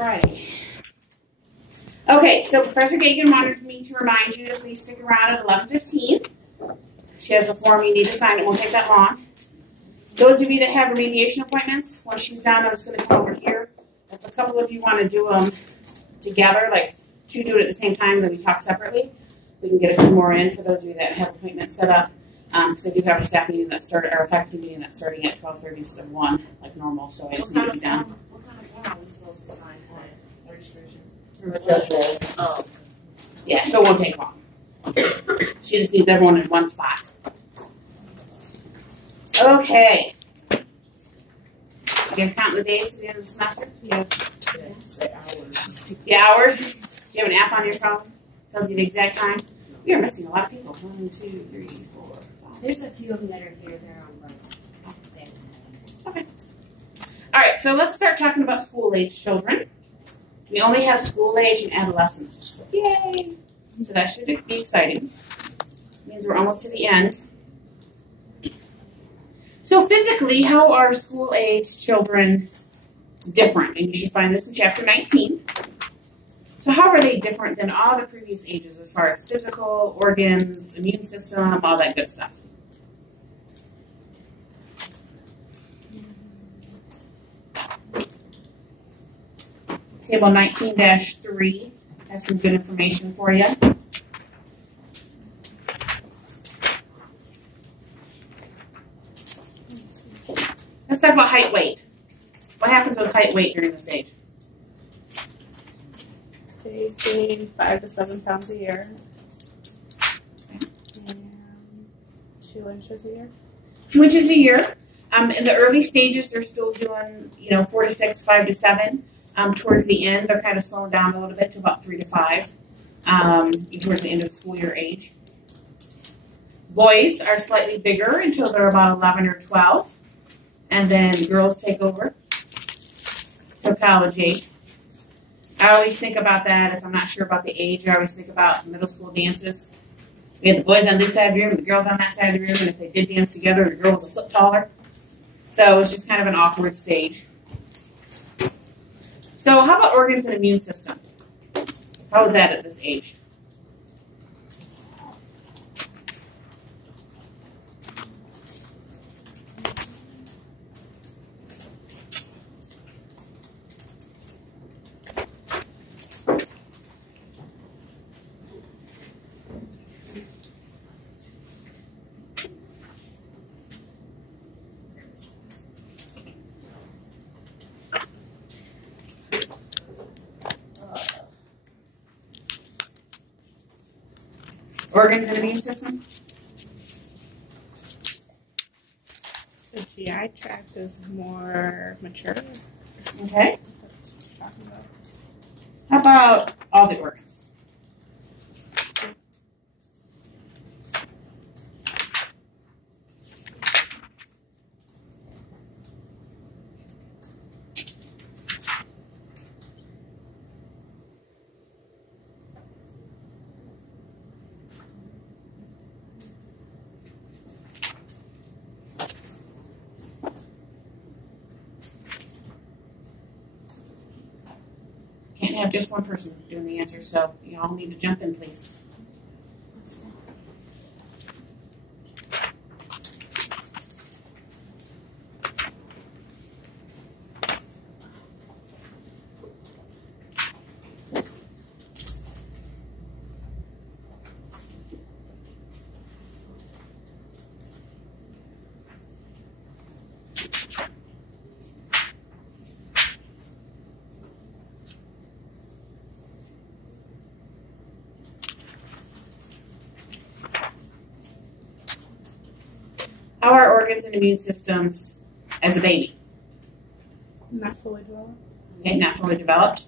Friday. Okay, so Professor Gagan wanted me to remind you to please stick around at 11:15. She has a form you need to sign. It won't take that long. Those of you that have remediation appointments, once she's done, I'm just going to come over here. If a couple of you want to do them together, like two do it at the same time, then we talk separately, we can get a few more in for those of you that have appointments set up. Because I do have a staff meeting that started, or a faculty meeting that's starting at 12:30 instead of 1, like normal, so I just need to be done. What kind of form are we supposed to sign tonight? Registration? Oh. Yeah, so it won't take long. She just needs everyone in one spot. Okay. You guys counting the days to the end of the semester? Yes. The hours. The hours? Do you have an app on your phone? Tells you the exact time? We are missing a lot of people. 1, 2, 3, 4, 5. There's a few of them that are here. They're on break. Okay. All right, so let's start talking about school-age children. We only have school-age and adolescents. Yay! So that should be exciting. Means we're almost to the end. So physically, how are school-age children different? And you should find this in chapter 19. So how are they different than all the previous ages as far as physical, organs, immune system, all that good stuff? Table 19-3 has some good information for you. Let's talk about height, weight. What happens with height, weight during this age? They gain 5 to 7 pounds a year. And 2 inches a year. 2 inches a year. In the early stages, they're still doing, 4 to 6, 5 to 7. Towards the end, they're kind of slowing down a little bit to about 3 to 5. Towards the end of the school year age. Boys are slightly bigger until they're about 11 or 12. And then girls take over to college age. I always think about that. If I'm not sure about the age, I always think about middle school dances. We had the boys on this side of the room, the girls on that side of the room, and if they did dance together, the girl was a foot taller. So it's just kind of an awkward stage. So how about organs and immune system? How is that at this age? Organs and immune system? The GI tract is more mature. Okay. How about all the organs? Can't have just one person doing the answer, so you all need to jump in, please. How are organs and immune systems as a baby? Not fully developed. Okay, not fully developed.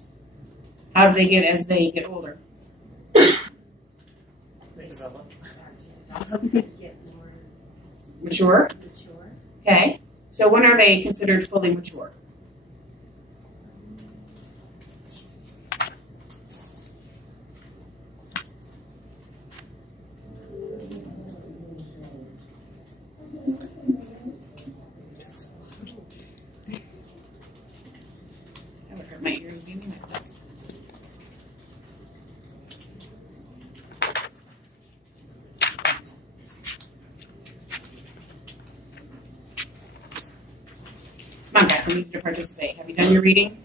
How do they get as they get older? They develop. Get more Mature? mature. Okay. So when are they considered fully mature? That would hurt my ears. Give me that. Yes, I need you to participate. Have you done your reading?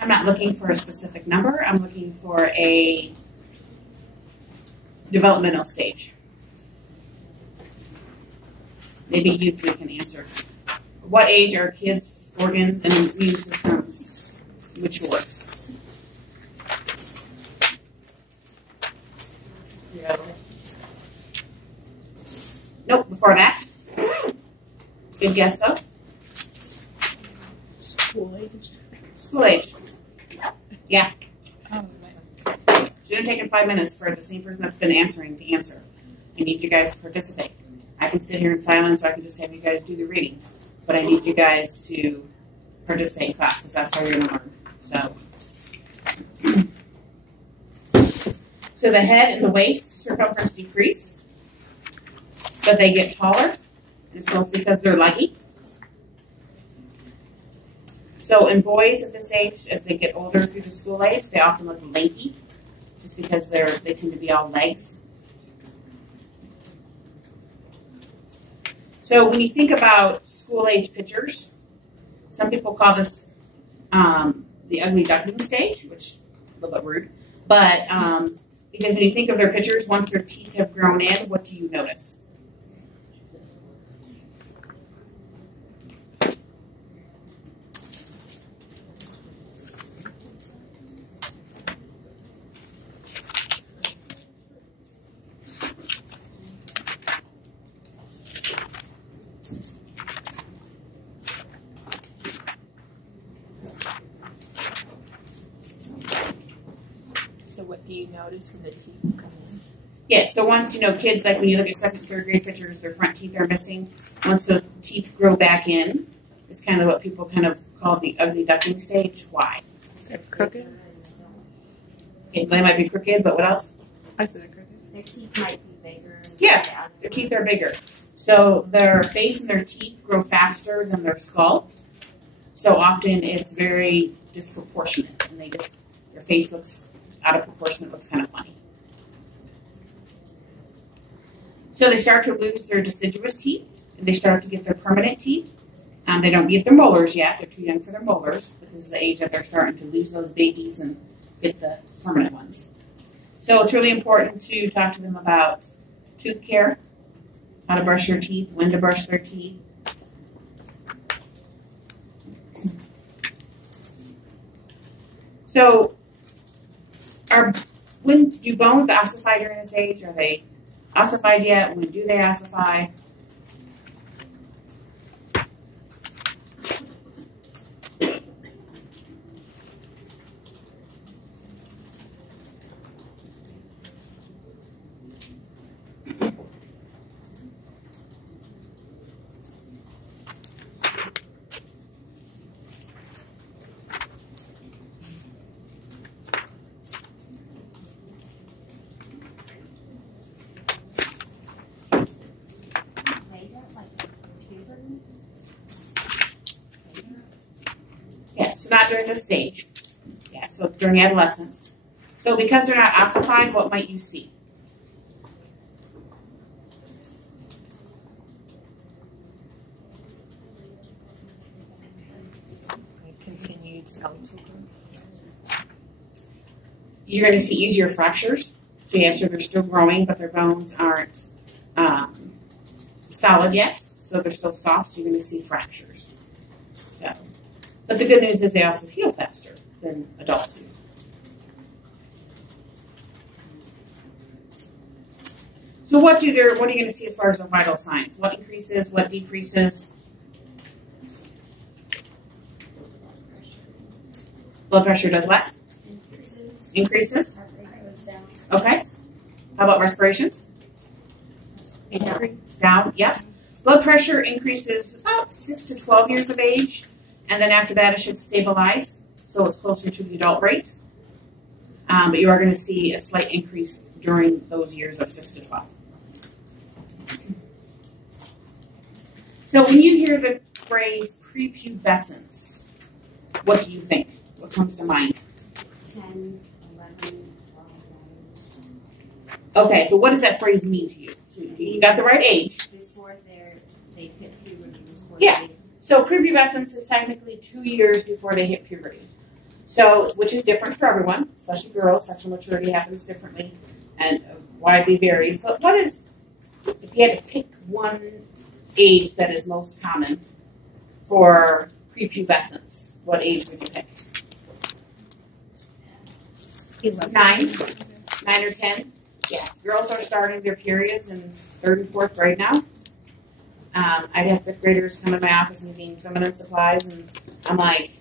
I'm not looking for a specific number. I'm looking for a developmental stage. Maybe you three can answer. What age are kids' organs and immune systems mature? Yeah. Nope, before that. Good guess though. School age. School age. Yeah. Oh, Should have taken 5 minutes for the same person that's been answering to answer. I need you guys to participate. I can sit here in silence or I can just have you guys do the reading. But I need you guys to participate in class because that's how you're going to learn. So the head and the waist circumference decrease, but they get taller. And it's mostly because they're leggy. So in boys at this age, as they get older through the school age, they often look lanky, just because they tend to be all legs. So when you think about school age pictures, some people call this the ugly duckling stage, which is a little bit rude. But because when you think of their pictures, once their teeth have grown in, what do you notice? So what do you notice when the teeth come in? Yeah, so once, kids, like when you look at second, third grade pictures, their front teeth are missing. Once those teeth grow back in, it's kind of what people kind of call the ugly duckling stage. Why? they're crooked. Okay, they might be crooked, but what else? I said they're crooked. Their teeth might be bigger. Yeah, their teeth are bigger. So their face and their teeth grow faster than their skull. So often it's very disproportionate, and their face looks out of proportion. It looks kind of funny. So they start to lose their deciduous teeth, and they start to get their permanent teeth. They don't get their molars yet. They're too young for their molars, but this is the age that they're starting to lose those babies and get the permanent ones. So it's really important to talk to them about tooth care, how to brush your teeth, when to brush their teeth. So when do bones ossify during this age? Are they ossified yet? When do they ossify? Yeah, so not during this stage. Yeah, so during adolescence. So because they're not ossified, what might you see? Continued skeletal growth. You're going to see easier fractures. So yeah, so they're still growing, but their bones aren't solid yet. So they're still soft, so you're going to see fractures. So, but the good news is they also heal faster than adults do. So what are you going to see as far as the vital signs? What increases, what decreases? Blood pressure does what? Increases. Heart rate goes down. Okay. How about respirations? Increase. Down. Yep. Blood pressure increases about 6 to 12 years of age, and then after that it should stabilize, so it's closer to the adult rate. But you are going to see a slight increase during those years of 6 to 12. So when you hear the phrase prepubescence, what do you think? What comes to mind? 10, 11, 12. Okay, but what does that phrase mean to you? So you got the right age. Before they hit puberty. Yeah. So prepubescence is technically 2 years before they hit puberty. So, which is different for everyone, especially girls. Sexual maturity happens differently and widely varied. But what is, if you had to pick one age that is most common for prepubescence, what age would you pick? 11. 9 or 10? Yeah, girls are starting their periods in 3rd and 4th grade now. I'd have 5th graders come in my office needing feminine supplies, and I'm like,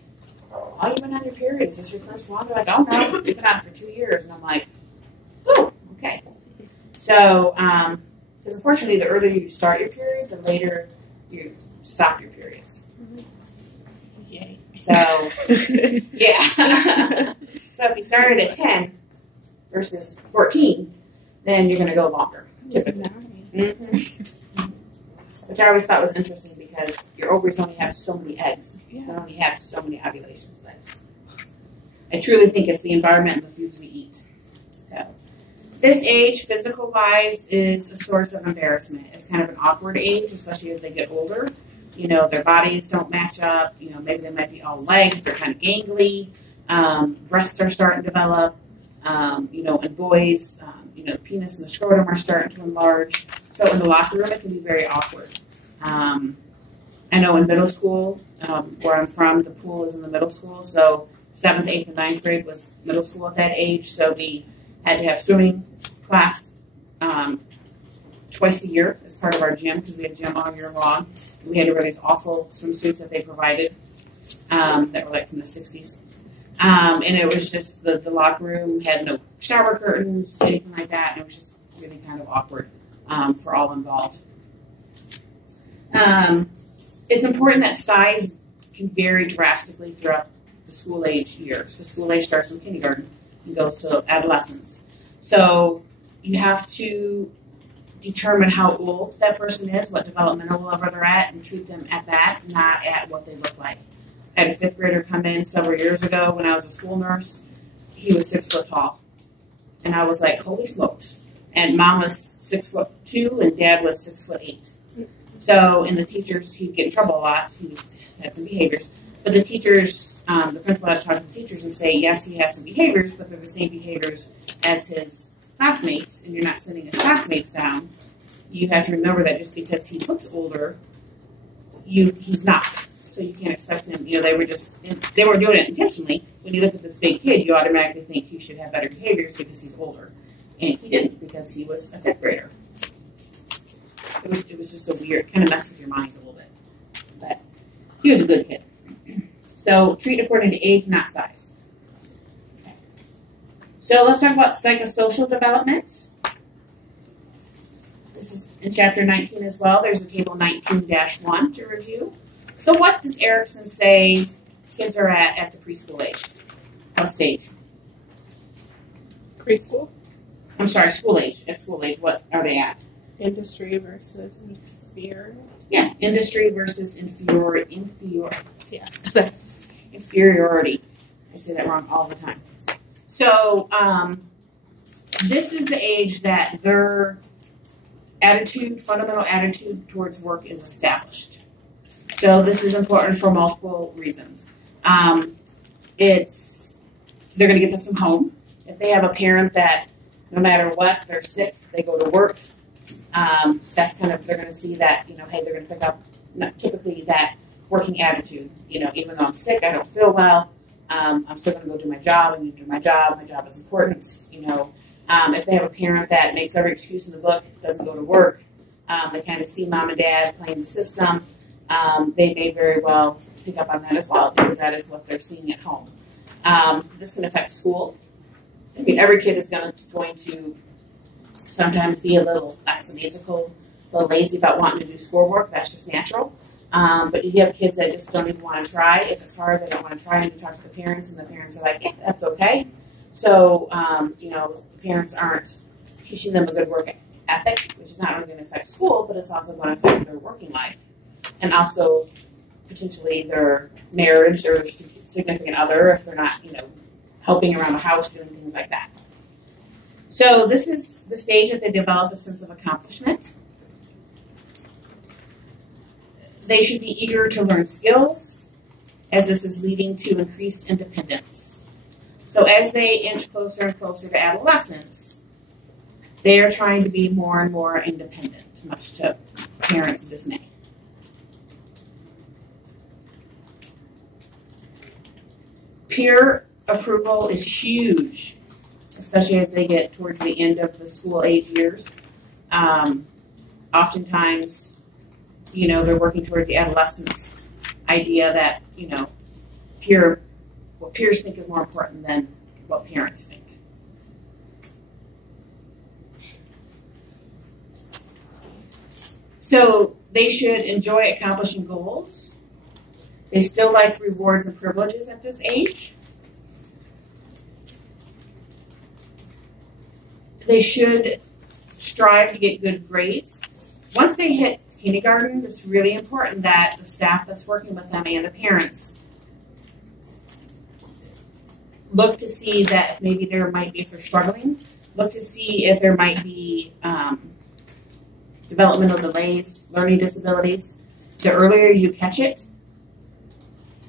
oh, you've been on your period. Is this your first one? They're like, oh no, you've been on it for 2 years. And I'm like, oh, okay. So, because unfortunately, the earlier you start your period, the later you stop your periods. Yay. So, yeah. So if you started at 10 versus 14, then you're going to go longer, typically. Which I always thought was interesting because your ovaries only have so many eggs. Yeah. They only have so many ovulations. But I truly think it's the environment and the foods we eat. So this age, physical-wise, is a source of embarrassment. It's kind of an awkward age, especially as they get older. You know, their bodies don't match up. You know, maybe they might be all legs. They're kind of gangly. Breasts are starting to develop. You know, in boys, you know, the penis and the scrotum are starting to enlarge. So in the locker room, it can be very awkward. I know in middle school, where I'm from, the pool is in the middle school. So 7th, 8th, and 9th grade was middle school at that age. So we had to have swimming class twice a year as part of our gym because we had gym all year long. We had to wear these awful swimsuits that they provided that were like from the 60s. And it was just the locker room had no shower curtains, anything like that. And it was just really kind of awkward for all involved. It's important that size can vary drastically throughout the school age years. The school age starts from kindergarten and goes to adolescence. So you have to determine how old that person is, what developmental level they're at, and treat them at that, not at what they look like. I had a 5th grader come in several years ago when I was a school nurse. He was 6 foot tall. And I was like, holy smokes. And mom was 6'2" and dad was 6'8". So, and the teachers, he'd get in trouble a lot. He had some behaviors. But the teachers, the principal had to talk to the teachers and say, yes, he has some behaviors, but they're the same behaviors as his classmates, and you're not sending his classmates down. You have to remember that just because he looks older, he's not. So you can't expect him, you know, they weren't doing it intentionally. When you look at this big kid, you automatically think he should have better behaviors because he's older. And he didn't because he was a 5th grader. It was just a weird, kind of messed with your mind a little bit. But he was a good kid. So treat according to age, not size. Okay. So let's talk about psychosocial development. This is in chapter 19 as well. There's a table 19-1 to review. So what does Erickson say kids are at the preschool age? What stage? Preschool. I'm sorry, school age. At school age, what are they at? Industry versus inferior. Yeah, industry versus inferiority. Yeah. Inferiority. I say that wrong all the time. So this is the age that their fundamental attitude towards work is established. So this is important for multiple reasons. They're going to get this from home. If they have a parent that no matter what, they're sick, they go to work, that's kind of, they're going to see that, you know, hey, they're going to pick up typically that working attitude. You know, even though I'm sick, I don't feel well, I'm still going to go do my job. I need to do my job is important. You know, if they have a parent that makes every excuse in the book, doesn't go to work, they kind of see mom and dad playing the system, they may very well pick up on that as well because that is what they're seeing at home. This can affect school. I mean, every kid is going to sometimes be a little lackadaisical, a little lazy about wanting to do schoolwork. That's just natural. But you have kids that just don't even want to try. If it's hard, they don't want to try, and you talk to the parents, and the parents are like, yeah, that's okay. So, the parents aren't teaching them a good work ethic, which is not only going to affect school, but it's also going to affect their working life, and also potentially their marriage or significant other if they're not, helping around the house, doing things like that. So this is the stage that they develop a sense of accomplishment. They should be eager to learn skills, as this is leading to increased independence. So as they inch closer and closer to adolescence, they are trying to be more and more independent, much to parents' dismay. Peer approval is huge, especially as they get towards the end of the school age years. Oftentimes, they're working towards the adolescence idea that, what peers think is more important than what parents think. So they should enjoy accomplishing goals. They still like rewards and privileges at this age. They should strive to get good grades. Once they hit kindergarten, it's really important that the staff that's working with them and the parents look to see that maybe there might be, if they're struggling, look to see if there might be developmental delays, learning disabilities. The earlier you catch it,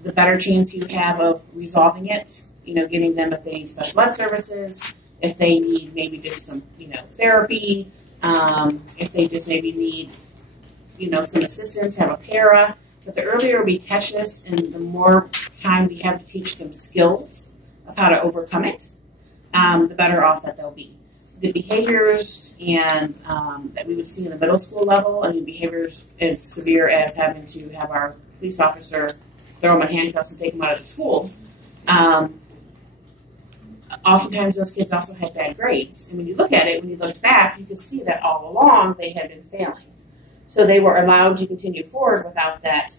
the better chance you have of resolving it, giving them if they need special ed services, if they need maybe just some, therapy, if they just maybe need, some assistance, have a para. But the earlier we catch this and the more time we have to teach them skills of how to overcome it, the better off that they'll be. The behaviors and that we would see in the middle school level, behaviors as severe as having to have our police officer throw them in handcuffs and take them out of the school. Oftentimes those kids also had bad grades. And when you look at it, when you look back, you can see that all along they had been failing. So they were allowed to continue forward without that,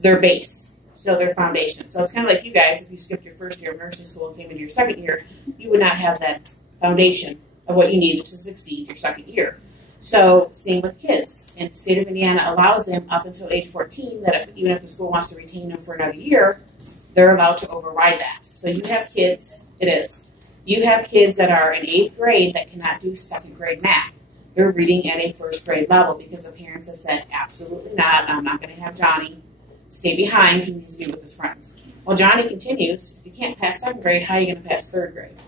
their base, so their foundation. So it's kind of like you guys, if you skipped your first year of nursing school and came into your second year, you would not have that foundation of what you needed to succeed your second year. So same with kids. And the state of Indiana allows them up until age 14 that even if the school wants to retain them for another year, they're allowed to override that. So you have kids, you have kids that are in 8th grade that cannot do 2nd grade math. They're reading at a 1st grade level because the parents have said, absolutely not, I'm not going to have Johnny stay behind, he needs to be with his friends. Well, Johnny continues, if you can't pass 2nd grade, how are you going to pass 3rd grade?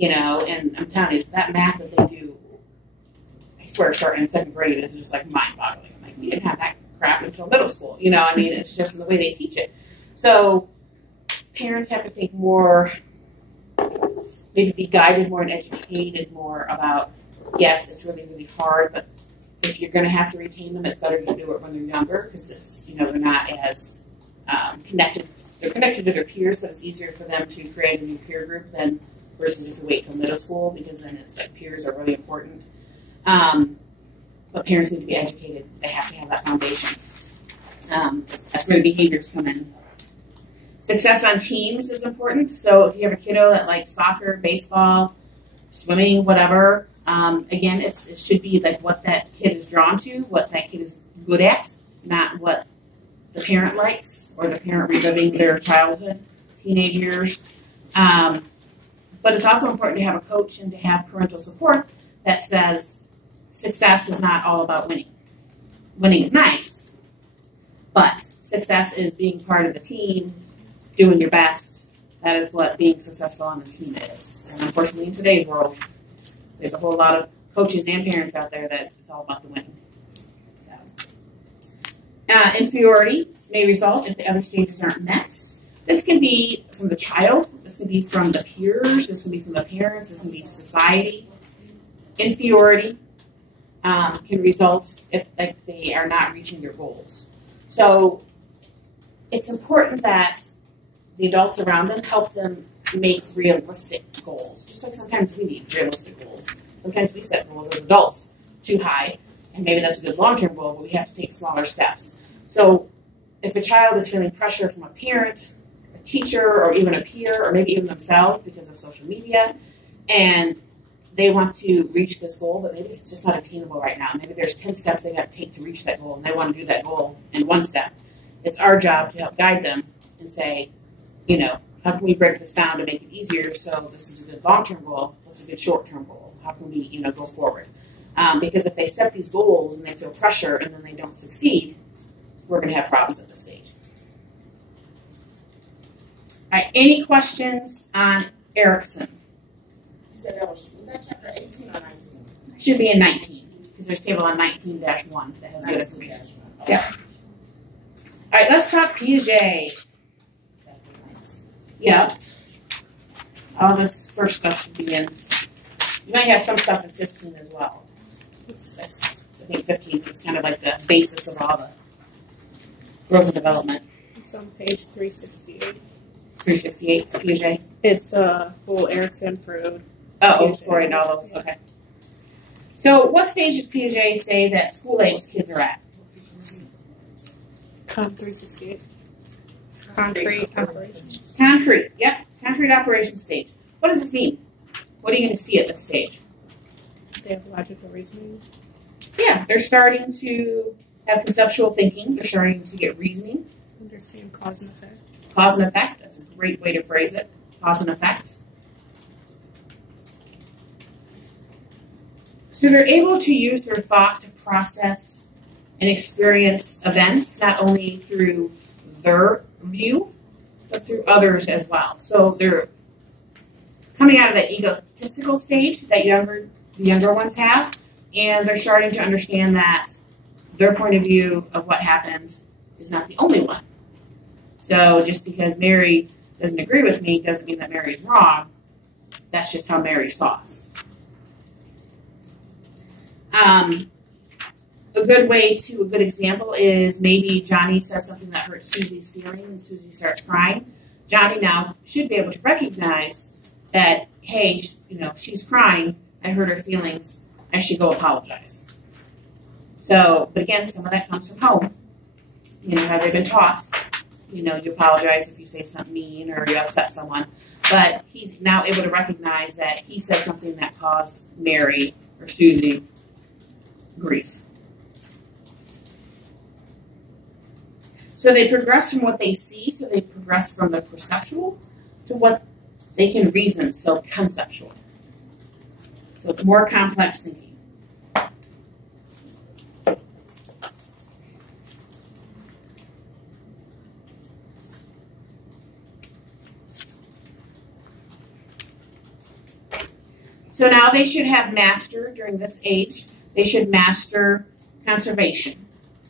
And I'm telling you, that math that they do, I swear, starting in 2nd grade is just like mind-boggling. I'm like, we didn't have that crap until middle school. It's just the way they teach it. So parents have to think more, maybe be guided more and educated more about, yes, it's really, really hard, but if you're going to have to retain them, it's better to do it when they're younger because it's, they're not as connected. They're connected to their peers, but it's easier for them to create a new peer group than versus if you wait till middle school because then it's like peers are really important. But parents need to be educated. They have to have that foundation. That's where the behaviors come in. Success on teams is important. So if you have a kiddo that likes soccer, baseball, swimming, whatever, again, it should be like what that kid is drawn to, what that kid is good at, not what the parent likes or the parent reliving their childhood, teenage years. But it's also important to have a coach and to have parental support that says success is not all about winning. Winning is nice, but success is being part of the team, doing your best. That is what being successful on the team is. And unfortunately, in today's world, there's a whole lot of coaches and parents out there that it's all about the winning. So. Inferiority may result if the other stages aren't met. This can be from the child. This can be from the peers. This can be from the parents. This can be society. Inferiority can result if they are not reaching their goals. So it's important that the adults around them help them make realistic goals. Just like sometimes we need realistic goals. Sometimes we set goals as adults too high, and maybe that's a good long-term goal, but we have to take smaller steps. So if a child is feeling pressure from a parent, a teacher, or even a peer, or maybe even themselves because of social media, and they want to reach this goal, but maybe it's just not attainable right now. Maybe there's 10 steps they have to take to reach that goal, and they want to do that goal in one step. It's our job to help guide them and say, you know, how can we break this down to make it easier so this is a good long-term goal, what's a good short-term goal? How can we, you know, go forward? Because if they set these goals and they feel pressure and then they don't succeed, we're going to have problems at this stage. All right, any questions on Erickson? So that was that chapter 18 or 19? It should be in 19, because there's a table on 19-1 that has good information. Yeah. All right, let's talk Piaget. Yeah. All this first stuff should be in. You might have some stuff in 15 as well. I think 15 is kind of like the basis of all the growth and development. It's on page 368. 368, Piaget. It's the whole Erickson, Freud. Oh, Freud and all those. Okay. So, what stage does Piaget say that school-age kids are at? 368. Concrete operations. Concrete. Yep. Concrete operation stage. What does this mean? What are you going to see at this stage? They have logical reasoning. Yeah, they're starting to have conceptual thinking. They're starting to get reasoning. Understand cause and effect. Cause and effect. That's a great way to phrase it. Cause and effect. So they're able to use their thought to process and experience events, not only through their view, but through others as well. So they're coming out of that egotistical stage that the younger ones have, and they're starting to understand that their point of view of what happened is not the only one. So just because Mary doesn't agree with me doesn't mean that Mary is wrong. That's just how Mary saw it. A good example is maybe Johnny says something that hurts Susie's feeling and Susie starts crying. Johnny now should be able to recognize that, hey, you know, she's crying. I hurt her feelings. I should go apologize. So, but again, some of that comes from home. You know, how they've been taught. You know, you apologize if you say something mean or you upset someone. But he's now able to recognize that he said something that caused Mary or Susie grief. So they progress from what they see, so they progress from the perceptual to what they can reason, so conceptual. So it's more complex thinking. So now they should have mastered, during this age, they should master conservation.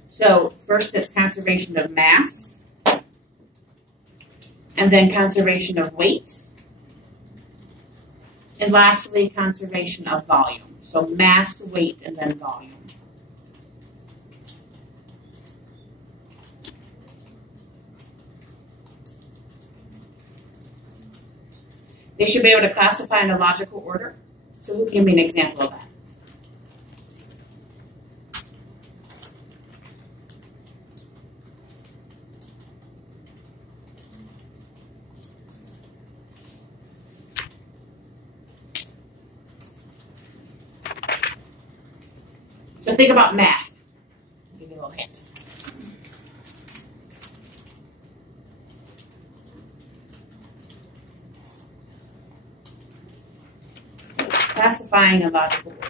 So first it's conservation of mass, and then conservation of weight, and lastly conservation of volume. So mass, weight, and then volume. They should be able to classify in a logical order. So who can give me an example of that? So think about math. I'll give you a little hint. Classifying a logical order.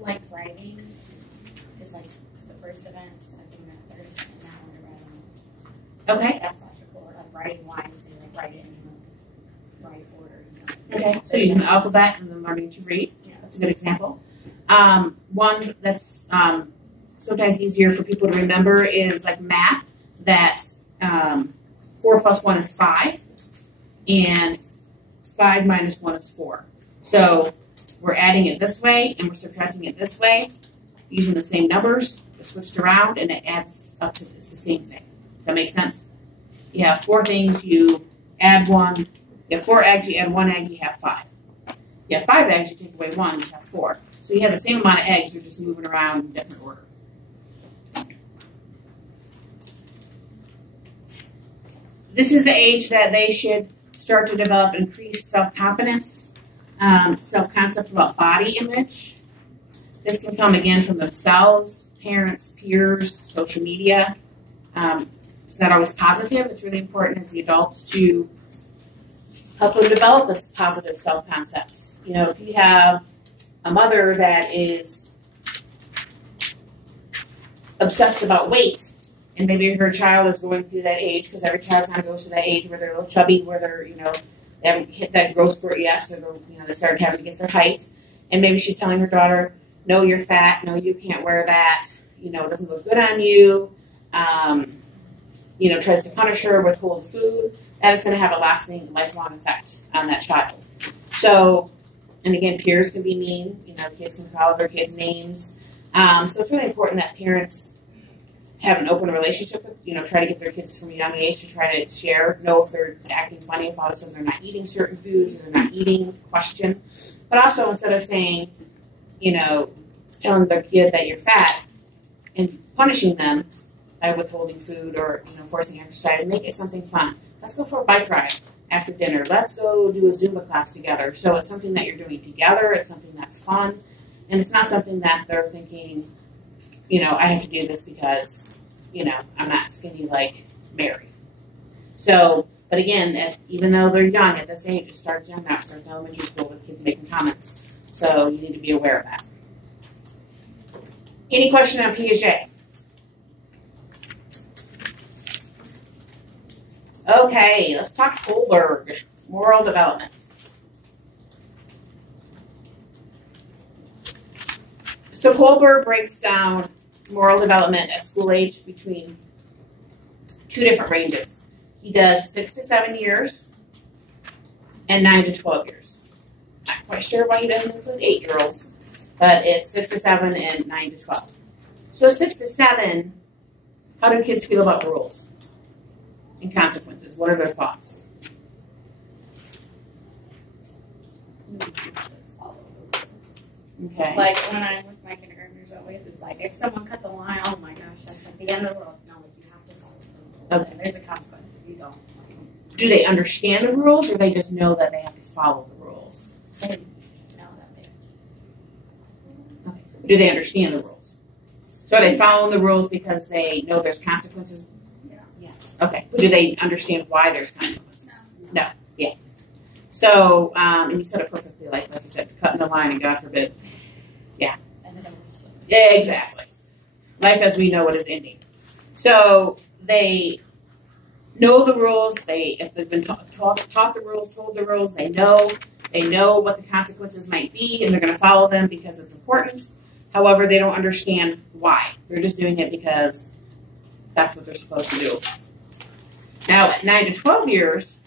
Like writing is like the first event, second event, third event, and that one to write on. Okay. That's logical. Or like writing lines, they like write it in the right order. You know? Okay. So using the alphabet and then learning to read. Yeah. That's a good example. One that's sometimes easier for people to remember is like math, that 4 plus 1 is 5, and 5 minus 1 is 4. So we're adding it this way and we're subtracting it this way using the same numbers. They're switched around and it adds up to, it's the same thing. That makes sense? You have 4 things, you add 1. You have 4 eggs, you add 1 egg, you have 5. You have 5 eggs, you take away 1, you have 4. So you have the same amount of eggs, you're just moving around in different order. This is the age that they should start to develop increased self-confidence, self-concept about body image. This can come again from themselves, parents, peers, social media. It's not always positive. It's really important as the adults to help them develop this positive self-concept. You know, if you have a mother that is obsessed about weight, and maybe her child is going through that age, because every child kind of goes to that age where they're a little chubby, where they're, you know, they haven't hit that growth spurt yet, so they're, you know, they started having to get their height. And maybe she's telling her daughter, no, you're fat, no, you can't wear that, you know, it doesn't look good on you, you know, tries to punish her, withhold food. That is going to have a lasting, lifelong effect on that child. So, and again, peers can be mean, you know, kids can call their kids names. So it's really important that parents have an open relationship with, you know, try to get their kids from a young age to try to share, know if they're acting funny, if all of a sudden they're not eating certain foods, or they're not eating, question. But also, instead of saying, you know, telling their kid that you're fat and punishing them by withholding food or, you know, forcing exercise, make it something fun. Let's go for a bike ride after dinner. Let's go do a Zumba class together. So it's something that you're doing together. It's something that's fun. And it's not something that they're thinking, you know, I have to do this because, you know, I'm not skinny like Mary. So, but again, even though they're young at this age, it starts young now. It starts in elementary school with kids making comments. So you need to be aware of that. Any question on Piaget? Okay, let's talk Kohlberg, moral development. So Kohlberg breaks down moral development at school age between 2 different ranges. He does 6 to 7 years and 9 to 12 years. Not quite sure why he doesn't include 8-year-olds, but it's 6 to 7 and 9 to 12. So 6 to 7, how do kids feel about rules and consequences? What are their thoughts? Okay. Like when I'm with my kindergartners always, it's like if someone cut the line, oh my gosh, that's like the end of the world. No, like you have to follow the rules. Okay. And there's a consequence if you don't. Do they understand the rules, or they just know that they have to follow the rules? They know that they. Okay. Do they understand the rules? So are they following the rules because they know there's consequences? Yeah. Yes. Okay. But do they understand why there's consequences? No. Yeah. So, and you said it perfectly, like you said, cutting the line, and God forbid. Yeah. Yeah, exactly. Life as we know it is ending. So they know the rules. If they've been taught the rules, told the rules, they know what the consequences might be, and they're going to follow them because it's important. However, they don't understand why. They're just doing it because that's what they're supposed to do. Now, at 9 to 12 years,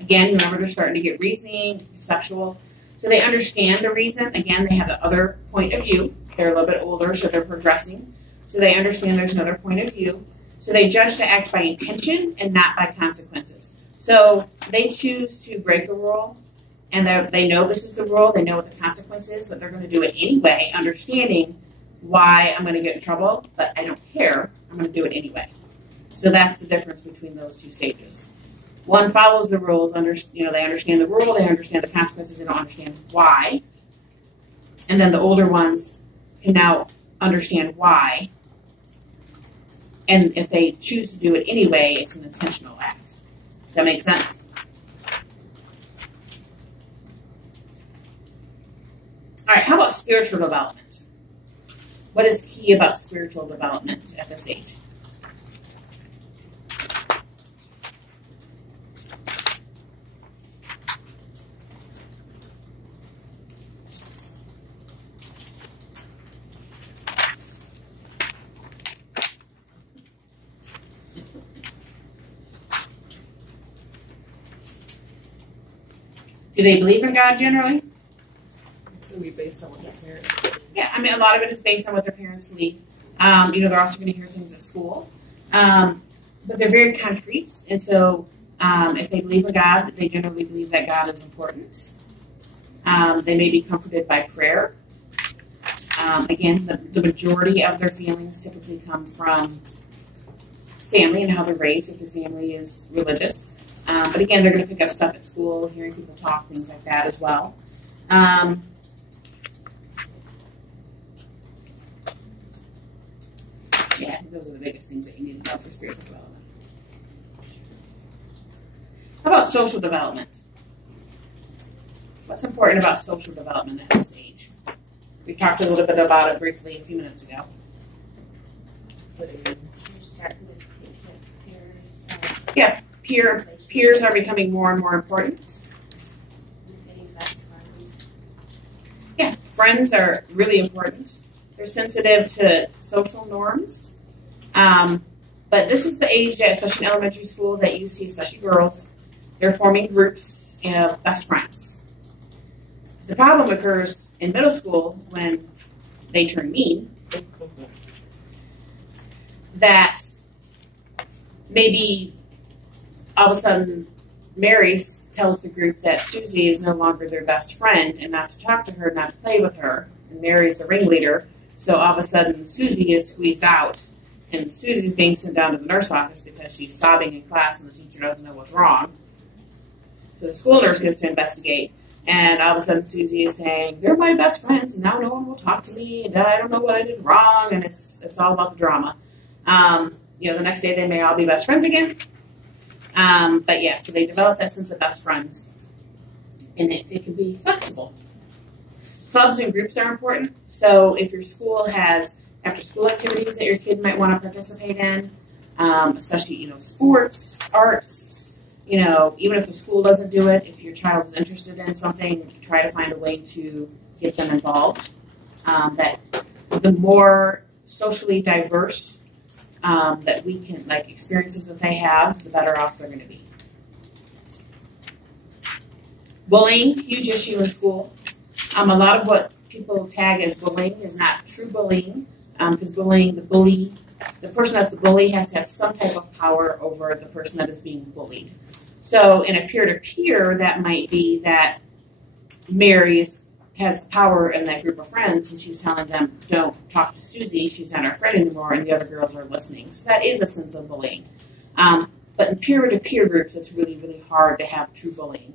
again, remember they're starting to get reasoning, conceptual. So they understand the reason. Again, they have the other point of view. They're a little bit older, so they're progressing. So they understand there's another point of view. So they judge to act by intention and not by consequences. So they choose to break a rule, and they know this is the rule. They know what the consequence is, but they're going to do it anyway, understanding why I'm going to get in trouble, but I don't care. I'm going to do it anyway. So that's the difference between those 2 stages. One follows the rules, they understand the rule, they understand the consequences, they don't understand why. And then the older ones can now understand why. And if they choose to do it anyway, it's an intentional act. Does that make sense? All right, how about spiritual development? What is key about spiritual development at this age? they believe in God generally? It's going to be based on what their parents do. Yeah, I mean, a lot of it is based on what their parents believe. They're also going to hear things at school. But they're very concrete. And so if they believe in God, they generally believe that God is important. They may be comforted by prayer. Again, the majority of their feelings typically come from family and how they're raised, if their family is religious. But again, they're going to pick up stuff at school, hearing people talk, things like that as well. Yeah, those are the biggest things that you need to know for spiritual development. How about social development? What's important about social development at this age? We talked a little bit about it briefly a few minutes ago. Yeah, peers are becoming more and more important. Yeah, friends are really important. They're sensitive to social norms. But this is the age, that, especially in elementary school, that you see, especially girls, they're forming groups of best friends. The problem occurs in middle school when they turn mean. That maybe all of a sudden Mary tells the group that Susie is no longer their best friend and not to talk to her, not to play with her. And Mary's the ringleader. So all of a sudden Susie is squeezed out. And Susie's being sent down to the nurse office because she's sobbing in class and the teacher doesn't know what's wrong. So the school nurse gets to investigate. And all of a sudden Susie is saying, they're my best friends and now no one will talk to me and I don't know what I did wrong. And it's all about the drama. The next day they may all be best friends again. But yeah, so they develop that sense of best friends. And it can be flexible. Clubs and groups are important. So if your school has after-school activities that your kid might want to participate in, especially, sports, arts, even if the school doesn't do it, if your child is interested in something, try to find a way to get them involved. That the more socially diverse that we can, experiences that they have, the better off they're going to be. Bullying, huge issue in school. A lot of what people tag as bullying is not true bullying, because bullying, the person that's the bully has to have some type of power over the person that is being bullied. So in a peer-to-peer, that might be that Mary has the power in that group of friends, and she's telling them, don't talk to Susie, she's not our friend anymore, and the other girls are listening. So that is a sense of bullying. But in peer-to-peer groups, it's really, really hard to have true bullying.